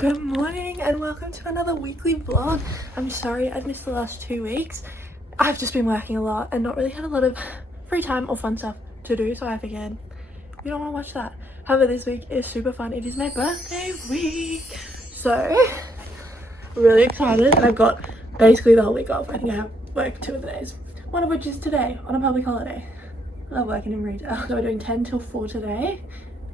Good morning and welcome to another weekly vlog. I'm sorry I've missed the last 2 weeks. I've just been working a lot and not really had a lot of free time or fun stuff to do, so I figured you don't want to watch that. However, this week is super fun. It is my birthday week, so really excited, and I've got basically the whole week off. I think I have work 2 of the days, one of which is today on a public holiday. I love working in retail. So we're doing 10 till 4 today,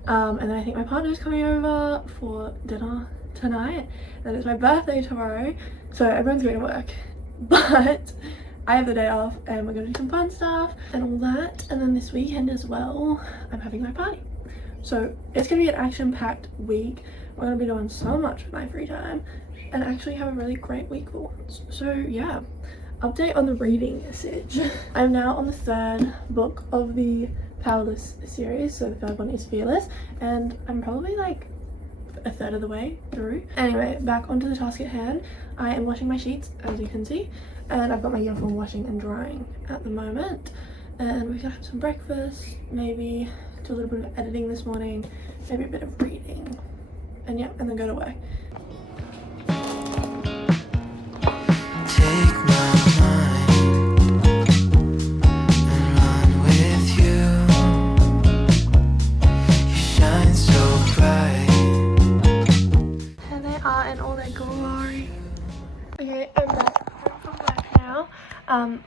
and then I think my partner's coming over for dinner tonight, and then it's my birthday tomorrow, so everyone's going to work, but I have the day off and we're going to do some fun stuff and all that. And then this weekend as well, I'm having my party, so it's going to be an action-packed week. We're going to be doing so much with my free time and actually have a really great week for once. So yeah, update on the reading message. I'm now on the 3rd book of the Powerless series, so the 3rd one is Fearless, and I'm probably like a 1/3 of the way through. Anyway, back onto the task at hand. I am washing my sheets, as you can see, and I've got my uniform washing and drying at the moment, and we're gonna have some breakfast, maybe do a little bit of editing this morning, maybe a bit of reading, and yeah, and then go to work. Take my mind and run with you. You shine so bright. And they are in all their glory. Okay, I'm back from work now.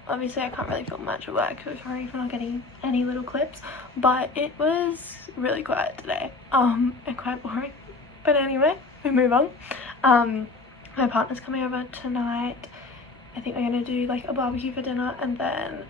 Obviously I can't really film much at work, so sorry for not getting any little clips, but it was really quiet today, and quite boring. But anyway, we move on. My partner's coming over tonight. I think we're gonna do like a barbecue for dinner, and then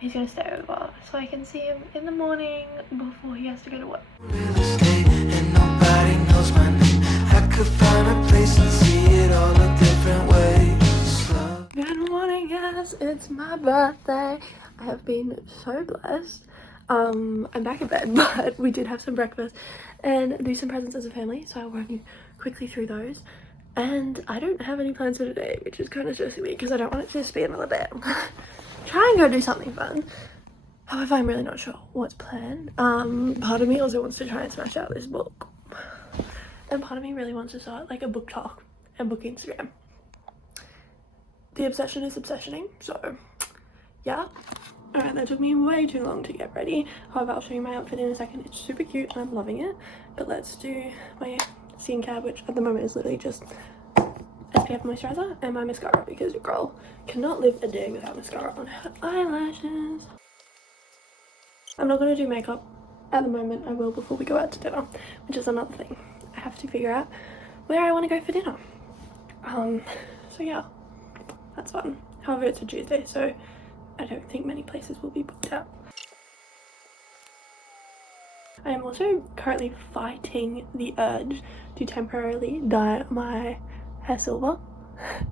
he's gonna stay over so I can see him in the morning before he has to go to work. Real estate and nobody knows my name. I could find a place and see it all a different way. Slow. Good morning, guys. It's my birthday. I have been so blessed. I'm back in bed, but we did have some breakfast and do some presents as a family, so I'll run you quickly through those. And I don't have any plans for today, which is kind of stressing me because I don't want it to just be another day. Try and go do something fun. However, I'm really not sure what's planned. Part of me also wants to try and smash out this book, and part of me really wants to start like a book talk and book Instagram. The obsession is obsessioning, so yeah. Alright, that took me way too long to get ready. However, I'll show you my outfit in a second. It's super cute and I'm loving it. But let's do my skincare, which at the moment is literally just SPF moisturizer and my mascara, because your girl cannot live a day without mascara on her eyelashes. I'm not going to do makeup at the moment. I will before we go out to dinner, which is another thing. I have to figure out where I want to go for dinner. So yeah, that's fun. However, it's a Tuesday, so I don't think many places will be booked out. I am also currently fighting the urge to temporarily dye my hair silver.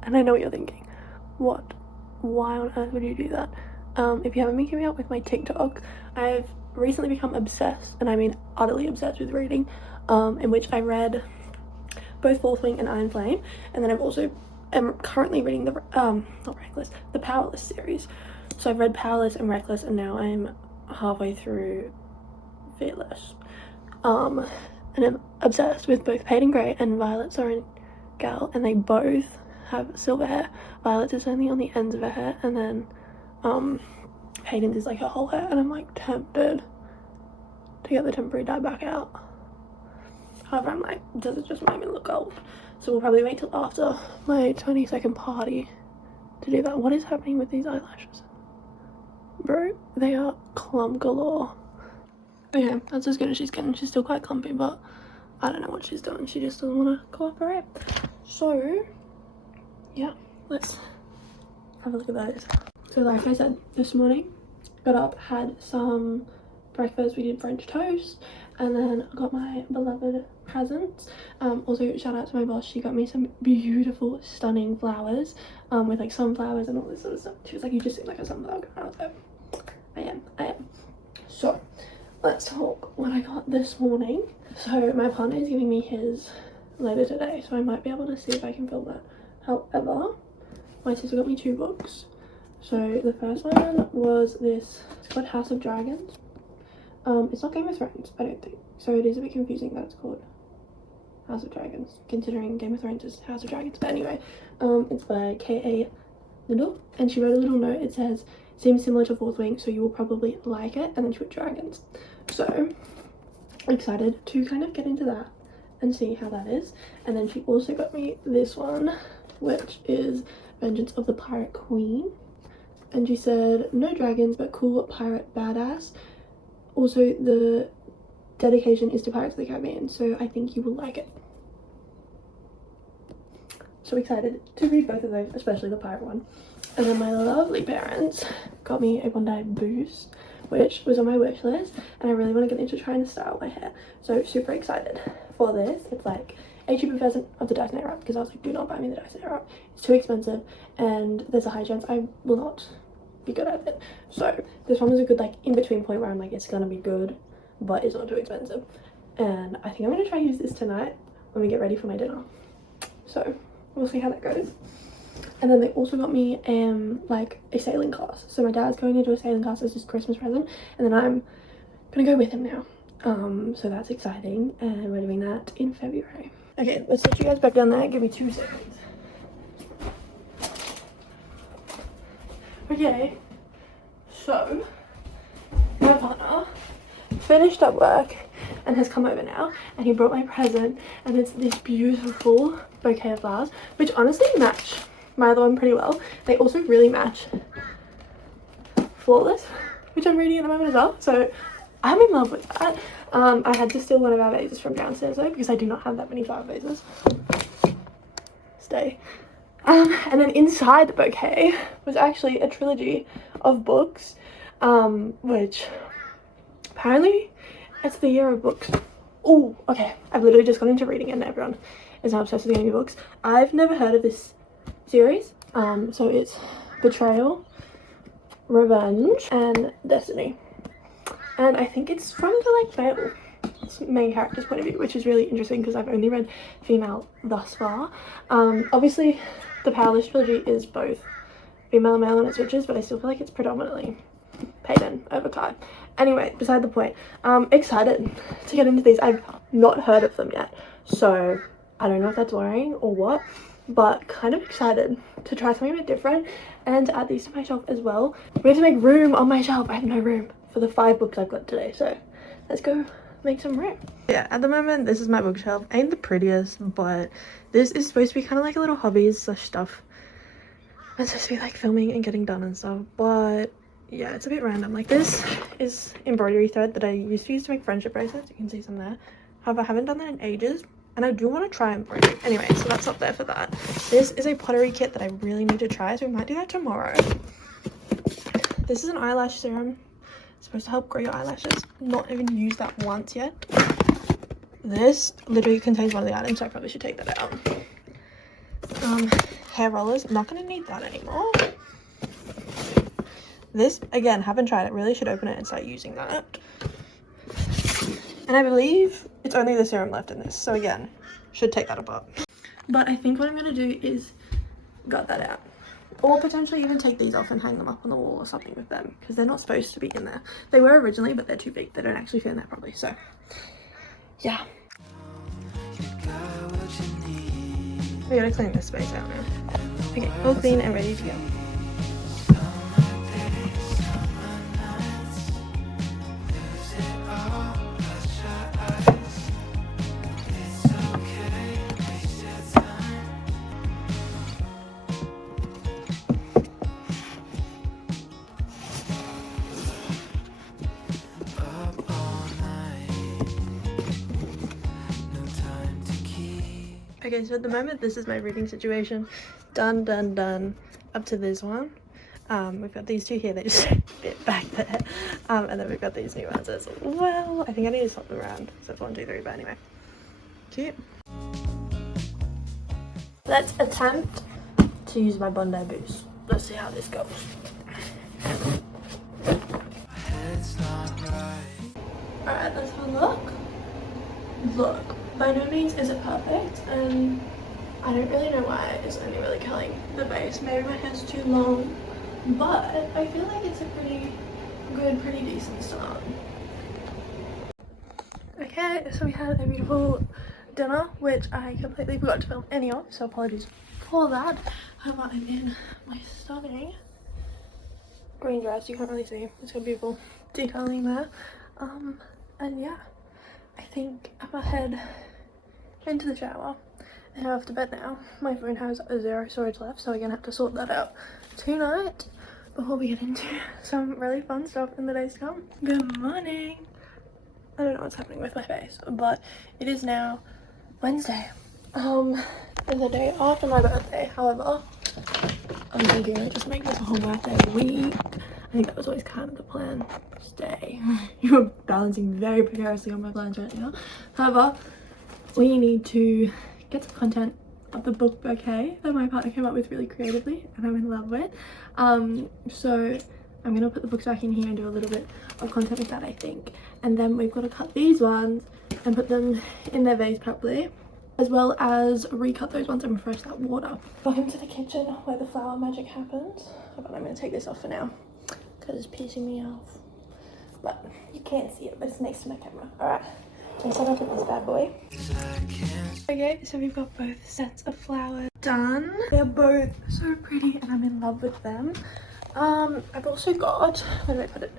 And I know what you're thinking. What? Why on earth would you do that? If you haven't been keeping up with my TikTok, I've recently become obsessed, and I mean utterly obsessed with reading, in which I read both Fourth Wing and Iron Flame, and then I've also am currently reading the the Powerless series. So I've read Powerless and Reckless, and now I'm halfway through Fearless. And I'm obsessed with both Peyton Gray and Violet Soren Gal, and they both have silver hair. Violet's is only on the ends of her hair, and then Peyton's is like her whole hair, and I'm like tempted to get the temporary dye back out. However, I'm like, does it just make me look old? So we'll probably wait till after my 22nd party to do that. What is happening with these eyelashes? Bro, they are clump galore. Okay, that's as good as she's getting. She's still quite clumpy, but I don't know what she's doing. She just doesn't want to cooperate. So, yeah, let's have a look at those. So like I said, this morning, got up, had some breakfast. We did French toast, and then I got my beloved presents. Also shout out to my boss. She got me some beautiful, stunning flowers, with like sunflowers and all this sort of stuff. She was like, you just seem like a sunflower. I was like, I am. So let's talk what I got this morning. So my partner is giving me his later today, so I might be able to see if I can film that. However, my sister got me 2 books. So the first one was this, it's called House of Dragons. It's not Game of Thrones, I don't think. So it is a bit confusing that it's called House of Dragons, considering Game of Thrones is House of Dragons. But anyway, it's by K.A. Lindell, and she wrote a little note. It says, seems similar to Fourth Wing, so you will probably like it. And then she put dragons. So excited to kind of get into that and see how that is. And then she also got me this one, which is Vengeance of the Pirate Queen. And she said, no dragons, but cool pirate badass. Also, the dedication is to Pirates of the Caribbean, so I think you will like it. So excited to read both of those, especially the pirate one. And then my lovely parents got me a Bondi Boost, which was on my wish list, and I really want to get into trying to style my hair. So super excited for this. It's like a cheaper version of the Dyson Airwrap, because I was like, do not buy me the Dyson Airwrap. It's too expensive, and there's a high chance I will not be good at it. So this one was a good like in-between point where I'm like, it's gonna be good, but it's not too expensive. And I think I'm gonna try use this tonight when we get ready for my dinner. So we'll see how that goes. And then they also got me like a sailing class. So my dad's going into a sailing class as his Christmas present, and then I'm gonna go with him now. So that's exciting, and we're doing that in February. Okay, let's set you guys back down there. Give me 2 seconds. Okay, so my partner finished up work and has come over now, and he brought my present, and it's this beautiful bouquet of flowers, which honestly match my other one pretty well. They also really match Flawless, which I'm reading at the moment as well, so I'm in love with that. I had to steal one of our vases from downstairs though, because I do not have that many flower vases. Stay. And then inside the bouquet was actually a trilogy of books, which apparently it's the year of books. Oh, okay, I've literally just got into reading it, and everyone is now obsessed with getting me books. I've never heard of this series, so it's Betrayal, Revenge, and Destiny. And I think it's from the like male main character's point of view, which is really interesting because I've only read female thus far. Obviously the Powerless trilogy is both female and male and it switches, but I still feel like it's predominantly Payton over Kai. Anyway, beside the point, excited to get into these. I've not heard of them yet, so I don't know if that's worrying or what, but kind of excited to try something a bit different and to add these to my shelf as well. We have to make room on my shelf. I have no room for the 5 books I've got today, so let's go make some room. Yeah, at the moment this is my bookshelf. Ain't the prettiest, but this is supposed to be kind of like a little hobbies slash stuff. It's supposed to be like filming and getting done and stuff, but yeah, it's a bit random. Like, this is embroidery thread that I used to use to make friendship bracelets. You can see some there. However, I haven't done that in ages, and I do want to try embroidery. Anyway, so that's up there for that. This is a pottery kit that I really need to try, so we might do that tomorrow. This is an eyelash serum. It's supposed to help grow your eyelashes. Not even used that once yet. This literally contains one of the items, so I probably should take that out. Hair rollers. I'm not going to need that anymore. This, again, haven't tried it. Really should open it and start using that. And I believe it's only the serum left in this, so again, should take that apart. But I think what I'm going to do is gut that out. Or potentially even take these off and hang them up on the wall or something with them, because they're not supposed to be in there. They were originally, but they're too big. They don't actually fit in there properly, so yeah. We gotta clean this space out now. Okay, all clean and ready to go. Okay, so at the moment this is my reading situation. Done up to this one. We've got these two here, they just fit back there. And then we've got these new ones as well. I think I need to swap them around. So it's 1, 2, 3, but anyway. Cute. Let's attempt to use my Bondi Boost. Let's see how this goes. Alright, let's have a look. Look, by no means is it perfect, and I don't really know why it's only really curling the base. Maybe my hair's too long, but I feel like it's a pretty good, pretty decent start. Okay, so we had a beautiful dinner, which I completely forgot to film any of, so apologies for that. However, I'm in my stunning green dress. You can't really see, it's got beautiful detailing there. And yeah, I think I'm gonna head into the shower and head off to bed now. My phone has 0 storage left, so we're gonna have to sort that out tonight before we get into some really fun stuff in the days to come. Good morning. I don't know what's happening with my face, but it is now Wednesday. The day after my birthday. However, I'm thinking I just make this a whole birthday week. I think that was always kind of the plan. Stay. You're balancing very precariously on my plans right now. However, we need to get some content of the book bouquet that my partner came up with really creatively and I'm in love with. So I'm gonna put the books back in here and do a little bit of content with that, I think. And then we've got to cut these ones and put them in their vase properly, as well as recut those ones and refresh that water. Welcome to the kitchen where the flower magic happens. But I'm gonna take this off for now because it's pissing me off. But you can't see it, but it's next to my camera. Alright, let's start off with this bad boy. Okay, so we've got both sets of flowers done. They're both so pretty and I'm in love with them. I've also got, where do I put it?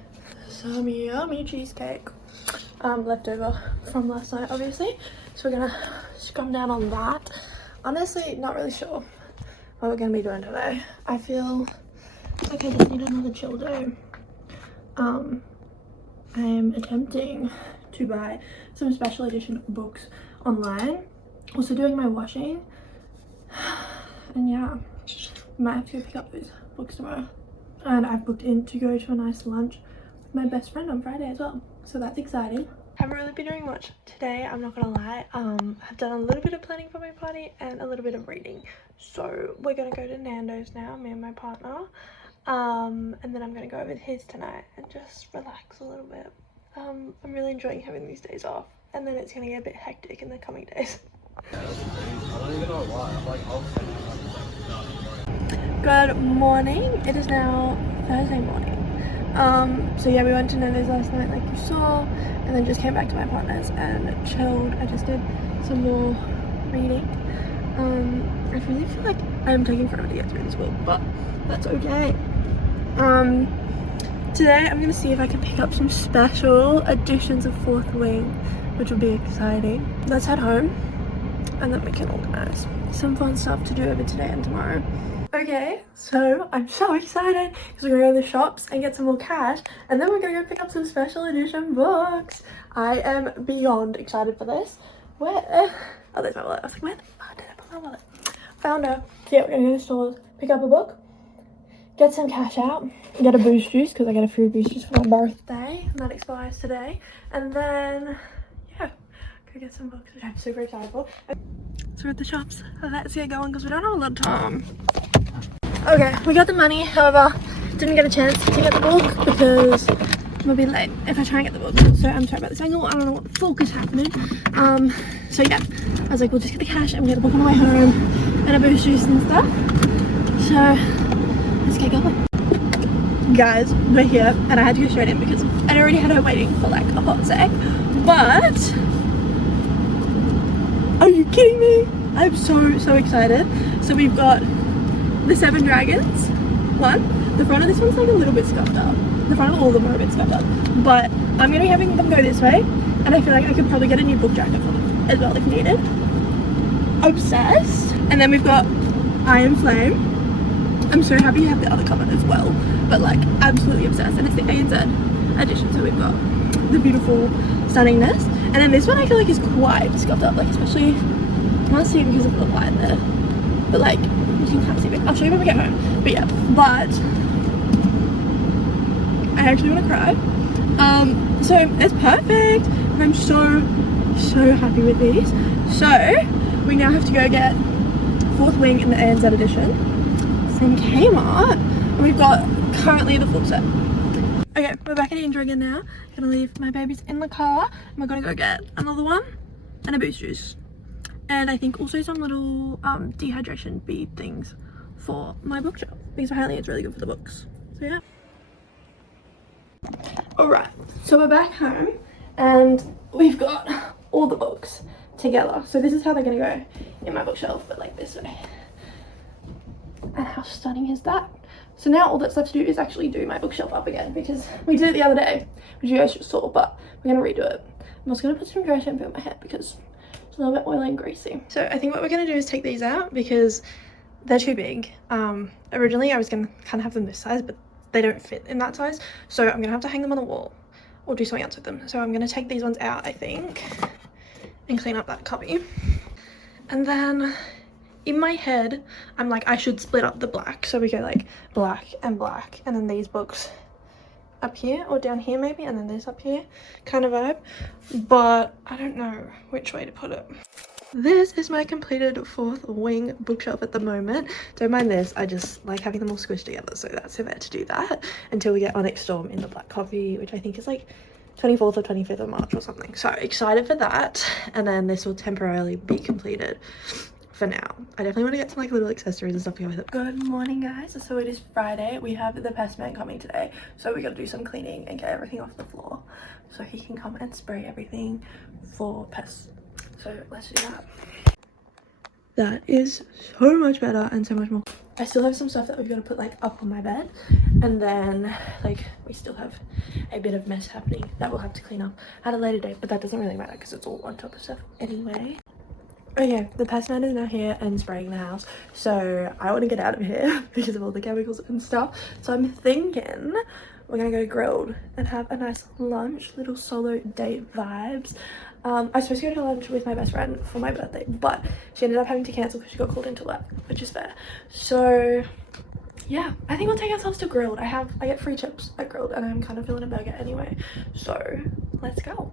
Some yummy cheesecake left over from last night, obviously. So we're gonna scrum down on that. Honestly, not really sure what we're gonna be doing today. I feel like I just need another chill day. I am attempting to buy some special edition books online. Also doing my washing. And yeah, might have to go pick up those books tomorrow. And I've booked in to go to a nice lunch with my best friend on Friday as well. So that's exciting. Haven't really been doing much today, I'm not gonna lie. I've done a little bit of planning for my party and a little bit of reading. So we're gonna go to Nando's now, me and my partner. And then I'm gonna go with his tonight and just relax a little bit. I'm really enjoying having these days off. And then it's gonna get a bit hectic in the coming days. Good morning. It is now Thursday morning. So yeah, we went to Nando's last night like you saw, and then just came back to my partner's and chilled. I just did some more reading. I really feel like I'm taking forever to get through this book, but that's okay. Today I'm gonna see if I can pick up some special editions of Fourth Wing, which will be exciting. Let's head home and then we can organize some fun stuff to do over today and tomorrow. Okay, so I'm so excited because we're gonna go to the shops and get some more cash, and then we're gonna go pick up some special edition books. I am beyond excited for this. Where? Oh, there's my wallet. I was like, where the fuck did I put my wallet? Found her. So yeah, we're gonna go to the stores, pick up a book, get some cash out, get a Boost Juice because I get a free Boost Juice for my birthday, and that expires today. And then, yeah, go get some books, which I'm super excited for. So we're at the shops. Let's get going because we don't have a lot of time. Okay, we got the money, however, didn't get a chance to get the book because we'll be late if I try and get the book. So I'm sorry about this angle, I don't know what the fuck is happening. So yeah, I was like, we'll just get the cash and we'll get the book on the way home and a Boost Juice and stuff. So let's get going. Guys, we're here and I had to go straight in because I'd already had her waiting for like a hot sec. But are you kidding me? I'm so excited. So we've got the Seven Dragons one. The front of this one's like a little bit scuffed up. The front of all of them are a bit scuffed up. But I'm gonna be having them go this way, and I feel like I could probably get a new book jacket for them as well if needed. Obsessed. And then we've got Iron Flame. I'm so happy you have the other cover as well. But like absolutely obsessed. And it's the ANZ edition. So we've got the beautiful stunningness. And then this one I feel like is quite scuffed up, like especially, I can't see it because of the light there. But like, you can't see it. I'll show you when we get home. But yeah, but I actually want to cry. So it's perfect. And I'm so happy with these. So we now have to go get Fourth Wing in the ANZ edition. Same Kmart. And we've got currently the full set. Okay, we're back at Indra again now. Gonna leave my babies in the car. And we're gonna go get another one and a Boost Juice. And I think also some little dehydration bead things for my bookshelf, because apparently it's really good for the books. So yeah. Alright, so we're back home and we've got all the books together. So this is how they're gonna go in my bookshelf, but like this way. And how stunning is that? So now all that's left to do is actually do my bookshelf up again, because we did it the other day, which you guys just saw, but we're gonna redo it. I'm also gonna put some dry shampoo on my head because it's a little bit oily and greasy. So I think what we're gonna do is take these out because they're too big. Originally I was gonna kind of have them this size, but they don't fit in that size. So I'm gonna have to hang them on the wall or do something else with them. So I'm gonna take these ones out, I think, and clean up that cubby. And then in my head, I'm like, I should split up the black. So we go like black, and then these books up here or down here maybe, and then this up here kind of vibe. But I don't know which way to put it. This is my completed fourth wing bookshelf at the moment. Don't mind this, I just like having them all squished together, so that's it to do that until we get Onyx Storm in the black coffee, which I think is like 24th or 25th of March or something. So excited for that, and then this will temporarily be completed for now. I definitely want to get some like little accessories and stuff to go with it. Good morning, guys. So it is Friday. We have the pest man coming today, so we got to do some cleaning and get everything off the floor so he can come and spray everything for pests. So let's do that. That is so much better and so much more. I still have some stuff that we've got to put like up on my bed, and then like we still have a bit of mess happening that we'll have to clean up at a later date, but that doesn't really matter because it's all on top of stuff anyway. Okay, the pest man is now here and spraying the house, so I want to get out of here because of all the chemicals and stuff. So I'm thinking we're gonna go grilled and have a nice lunch, little solo date vibes. I was supposed to go to lunch with my best friend for my birthday, but she ended up having to cancel because she got called into work, which is fair. So yeah, I think we'll take ourselves to grilled. I get free chips at grilled, and I'm kind of feeling a burger anyway, so let's go.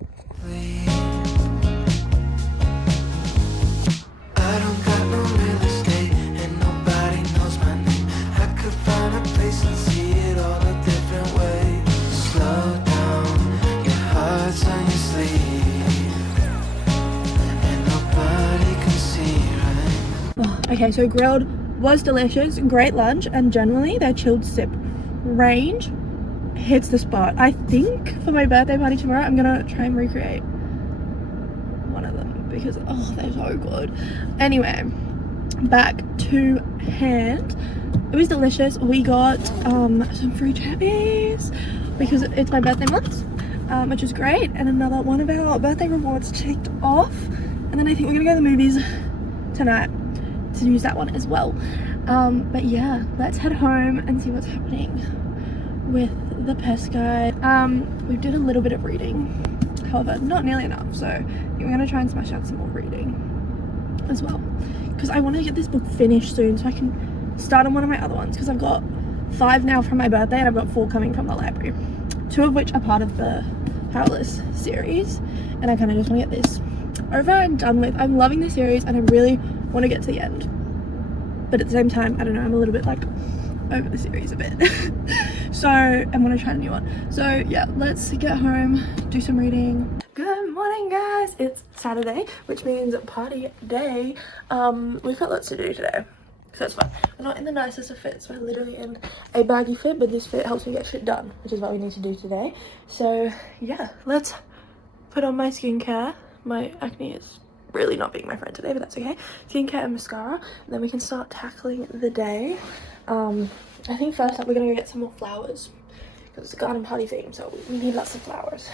I don't got no real estate and nobody knows my name. I could find a place and see it all a different way. Slow down, your heart's on your sleeve, and nobody can see right. Okay, so grilled was delicious, great lunch, and generally their chilled sip range hits the spot. I think for my birthday party tomorrow I'm gonna try and recreate one of them because oh, they're so good. Anyway, back to hand. It was delicious. We got some free chappies because it's my birthday month, which is great, and another one of our birthday rewards ticked off. And then I think we're gonna go to the movies tonight to use that one as well. But yeah, let's head home and see what's happening with the pest guy. We did a little bit of reading, however not nearly enough, so I think we're gonna try and smash out some more reading as well, because I want to get this book finished soon so I can start on one of my other ones, because I've got 5 now from my birthday and I've got 4 coming from the library, 2 of which are part of the Powerless series, and I kind of just want to get this over and done with. I'm loving this series and I really want to get to the end, but at the same time, I don't know, I'm a little bit like over the series a bit. So I'm gonna try a new one. So yeah, let's get home, do some reading. Good morning, guys. It's Saturday, which means party day. We've got lots to do today, so that's fine. We're not in the nicest of fits. We're literally in a baggy fit, but this fit helps me get shit done, which is what we need to do today. So yeah, let's put on my skincare. My acne is really not being my friend today, but that's okay. Skincare and mascara, and then we can start tackling the day. I think first up we're gonna go get some more flowers because it's a garden party theme, so we need lots of flowers.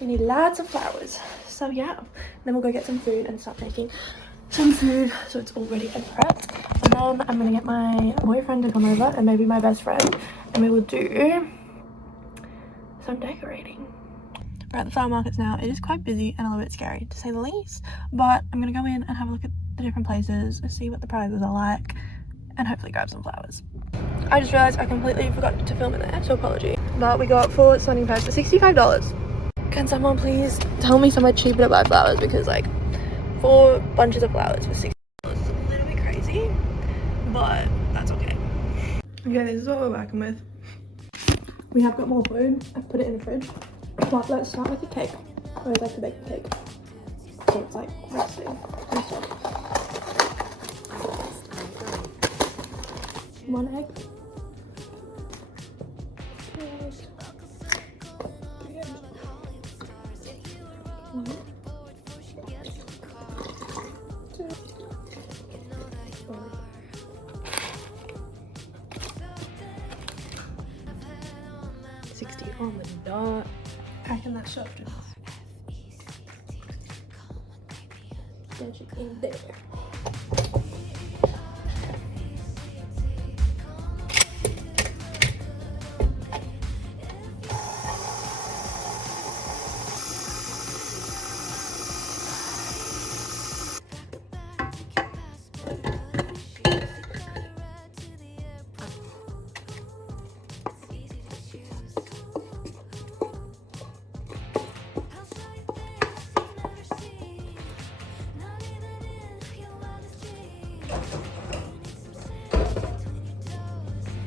We need lots of flowers. So yeah, then we'll go get some food and start making some food so it's all ready and prepped. And then I'm gonna get my boyfriend to come over and maybe my best friend, and we will do some decorating. We're at the flower markets now. It is quite busy and a little bit scary to say the least, but I'm gonna go in and have a look at the different places and see what the prices are like and hopefully grab some flowers. I just realized I completely forgot to film in there, so apology. But we got 4 stunning pairs for $65. Can someone please tell me somewhere cheaper to buy flowers, because like 4 bunches of flowers for $60 is a little bit crazy, but that's okay. Okay, this is what we're working with. We have got more food. I've put it in the fridge. But let's start with the cake. I always like to bake the cake, so it's like resting. One egg. 2 eggs. 3 eggs. 1. 2:50 on the dot. I reckon that's so optimal. Get you in there.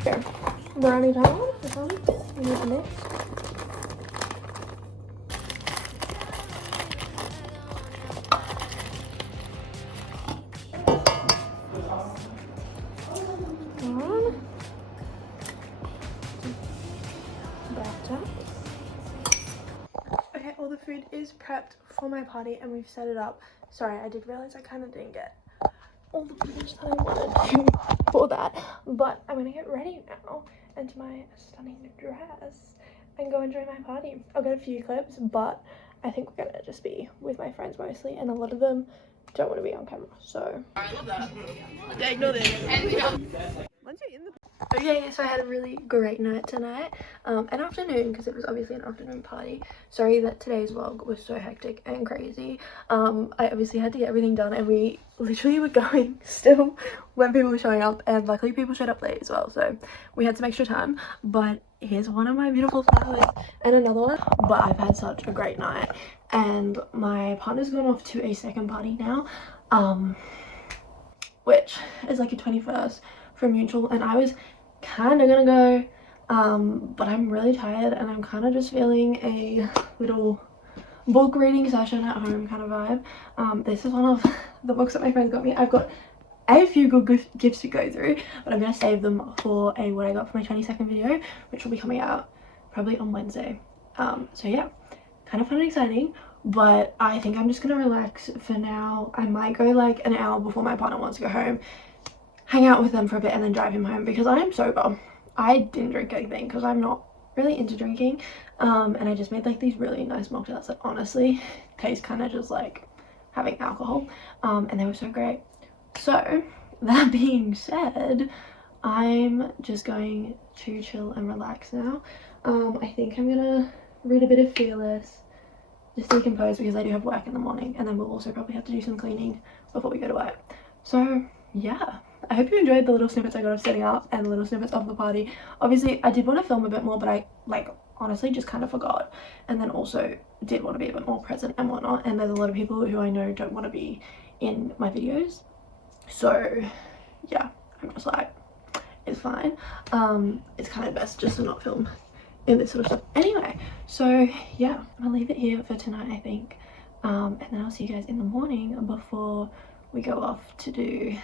Okay, brownie time. We need to mix. Okay, all the food is prepped for my party and we've set it up. Sorry, I did realize I kind of didn't get all the footage that I wanted for that, but I'm gonna get ready now into my stunning dress and go enjoy my party. I'll get a few clips, but I think we're gonna just be with my friends mostly, and a lot of them don't want to be on camera, so yeah, ignore this. Once you're in the okay, so I had a really great night tonight, an afternoon, because it was obviously an afternoon party. Sorry that today's vlog was so hectic and crazy. I obviously had to get everything done, and we literally were going still when people were showing up, and luckily people showed up late as well, so we had some extra time. But here's one of my beautiful flowers and another one. But I've had such a great night, and my partner's gone off to a second party now, which is like a 21st from mutual, and I was kind of gonna go, but I'm really tired and I'm kind of just feeling a little book reading session at home kind of vibe. This is one of the books that my friends got me. I've got a few good gifts to go through, but I'm gonna save them for a what I got for my 22nd video, which will be coming out probably on Wednesday. So yeah, kind of fun and exciting, but I think I'm just gonna relax for now. I might go like an hour before my partner wants to go home, hang out with them for a bit, and then drive him home, because I am sober. I didn't drink anything because I'm not really into drinking, and I just made like these really nice mocktails that honestly taste kind of just like having alcohol, and they were so great. So that being said, I'm just going to chill and relax now. I think I'm gonna read a bit of Fearless, just decompose, because I do have work in the morning, and then we'll also probably have to do some cleaning before we go to work. So yeah, I hope you enjoyed the little snippets I got of setting up and the little snippets of the party. Obviously I did want to film a bit more, but I like honestly just kind of forgot, and then also did want to be a bit more present and whatnot, and there's a lot of people who I know don't want to be in my videos, so yeah, I'm just like, it's fine. It's kind of best just to not film in this sort of stuff anyway. So yeah, I'll leave it here for tonight, I think, and then I'll see you guys in the morning before we go off to do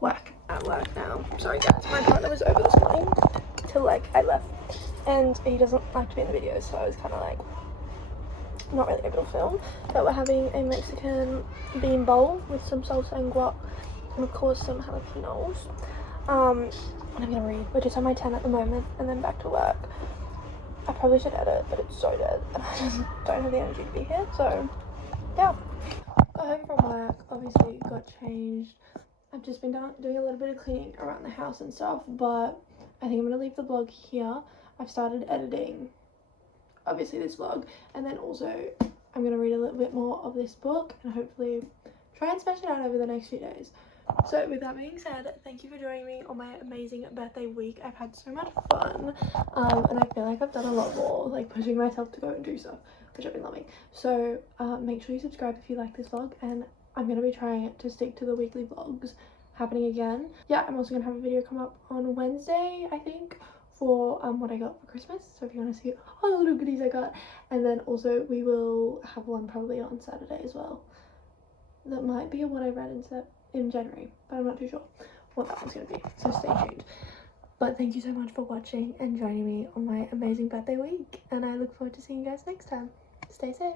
work. At work now. Sorry guys, my partner was over this morning till like I left, and he doesn't like to be in the videos, so I was kind of like not really able to film. But we're having a Mexican bean bowl with some salsa and guac, and of course some jalapenos. And I'm gonna read, which is on my 10 at the moment, and then back to work. I probably should edit, but it's so dead and I just don't have the energy to be here, so yeah. Got home from work, obviously got changed. I've just been doing a little bit of cleaning around the house and stuff, but I think I'm gonna leave the vlog here. I've started editing obviously this vlog, and then also I'm gonna read a little bit more of this book and hopefully try and smash it out over the next few days. So with that being said, thank you for joining me on my amazing birthday week. I've had so much fun, and I feel like I've done a lot more, like pushing myself to go and do stuff, which I've been loving. So make sure you subscribe if you like this vlog, and I'm going to be trying to stick to the weekly vlogs happening again. Yeah, I'm also going to have a video come up on Wednesday, I think, for what I got for Christmas. So if you want to see all the little goodies I got. And then also we will have one probably on Saturday as well. That might be what I read in January, but I'm not too sure what that one's going to be. So stay tuned. But thank you so much for watching and joining me on my amazing birthday week. And I look forward to seeing you guys next time. Stay safe.